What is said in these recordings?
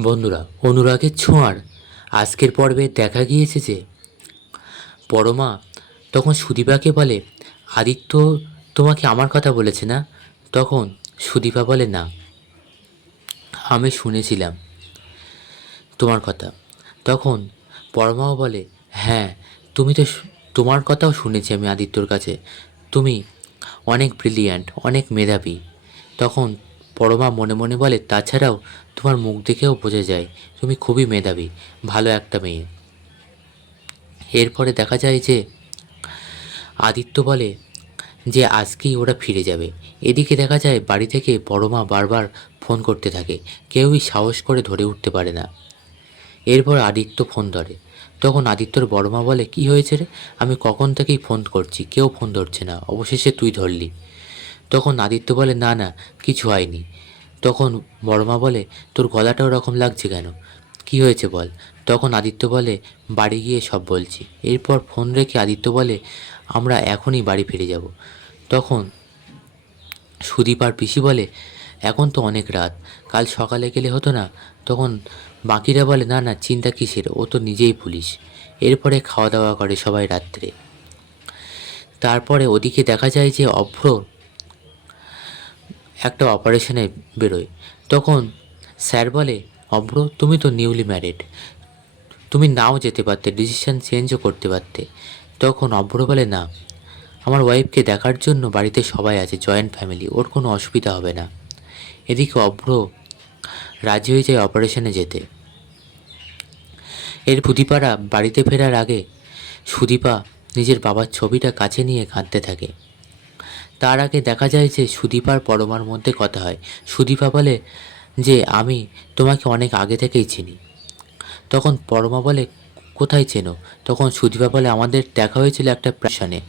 বন্ধুরা, অনুরাগের ছোঁয়ার আজকের পর্বে দেখা গিয়েছে যে, পরমা তখন সুদীপাকে বলে, আদিত্য তোমাকে আমার কথা বলেছে না? তখন সুদীপা বলে, না, আমি শুনেছিলাম তোমার কথা। তখন পরমাও বলে হ্যাঁ তুমি তো তোমার কথাও শুনেছি আমি আদিত্যর কাছে। তুমি অনেক ব্রিলিয়ান্ট অনেক মেধাবী। তখন পরমা মনে মনে বলে, তাছাড়াও তোমার মুখ দেখেও বোঝা যায়, তুমি খুবই মেধাবী, ভালো একটা মেয়ে। এরপরে দেখা যায় যে আদিত্য বলে যে, আজকেই ওরা ফিরে যাবে। এদিকে দেখা যায় বাড়ি থেকে বড়মা বারবার ফোন করতে থাকে, কেউই সাহস করে ধরে উঠতে পারে না। এরপর আদিত্য ফোন ধরে। তখন আদিত্যর বড়মা বলে, কি হয়েছে রে? আমি কখন থেকেই ফোন করছি, কেউ ফোন ধরছে না, অবশেষে তুই ধরলি। তখন আদিত্য বলে, না না, কিছু হয়নি। তখন বড়মা বলে, তোর গলাটা ওরকম লাগছে কেন? কি হয়েছে বল? তখন আদিত্য বলে, বাড়ি গিয়ে সব বলছি। এরপর ফোন রেখে আদিত্য বলে, আমরা এখনই বাড়ি ফিরে যাব। তখন সুদীপ আর পিসি বলে, এখন তো অনেক রাত, কাল সকালে গেলে হতো না? তখন বাকিরা বলে, না না, চিন্তা কিসের? ও তো নিজেই পুলিশ। এরপরে খাওয়া দাওয়া করে সবাই রাত্রে। তারপরে ওদিকে দেখা যায় যে অভ্র একটা অপারেশনে বেরোয়। তখন স্যার বলে অভ্র তুমি তো নিউলি ম্যারিড তুমি নাও যেতে পারতে ডিসিশন চেঞ্জও করতে পারতে। তখন অভ্র বলে, না, আমার ওয়াইফকে দেখার জন্য বাড়িতে সবাই আছে জয়েন্ট ফ্যামিলি ওর কোনো অসুবিধা হবে না। এদিকে অভ্র রাজি হয়ে যায় অপারেশনে যেতে। এর পুদিপাড়া বাড়িতে ফেরার আগে সুদীপা নিজের বাবার ছবিটা কাছে নিয়ে কাঁদতে থাকে। তার আগে দেখা যায় যে সুদীপার পরমার মধ্যে কথা হয়। সুদীপা বলে যে, আমি তোমাকে অনেক আগে থেকেই চিনি। তখন পরমা বলে, কোথায় চেনো? তখন সুদীপা বলে, আমাদের দেখা হয়েছিল একটা প্রাশনে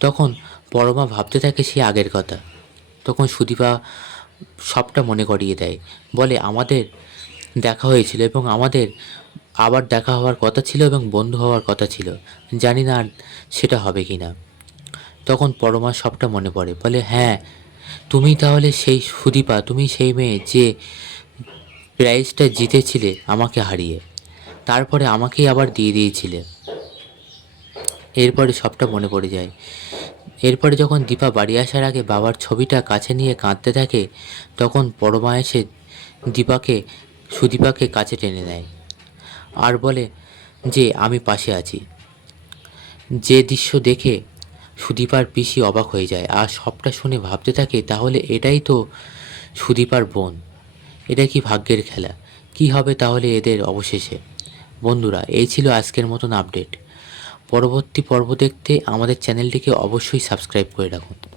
তখন পরমা ভাবতে থাকে সে আগের কথা। তখন সুদীপা সবটা মনে করিয়ে দেয়। বলে, আমাদের দেখা হয়েছিল এবং আমাদের আবার দেখা হওয়ার কথা ছিল এবং বন্ধু হওয়ার কথা ছিল। জানি না সেটা হবে কি না তখন পরমা সবটা মনে পড়ে। বলে হ্যাঁ তুমি তাহলে সেই সুদীপা, তুমি সেই মেয়ে যে প্রাইজটা জিতেছিলে আমাকে হারিয়ে, তারপরে আমাকেই আবার দিয়ে দিয়েছিলে। এরপরে সবটা মনে পড়ে যায়। এরপরে যখন দীপা বাড়ি আসার আগে বাবার ছবিটা কাছে নিয়ে কাঁদতে থাকে, তখন পরমা এসে দীপাকে, সুদীপাকে কাছে টেনে নেয়। আর বলে যে, আমি পাশে আছি। যে দৃশ্য দেখে সুদীপার পিসি অবাক হয়ে যায়। আর সবটা শুনে ভাবতে থাকে, তাহলে এটাই তো সুদীপার বোন। এটা কি ভাগ্যের খেলা? কি হবে তাহলে এদের অবশেষে? বন্ধুরা, এই ছিল আজকের মতন আপডেট। পরবর্তী পর্ব দেখতে আমাদের চ্যানেলটিকে অবশ্যই সাবস্ক্রাইব করে রাখুন।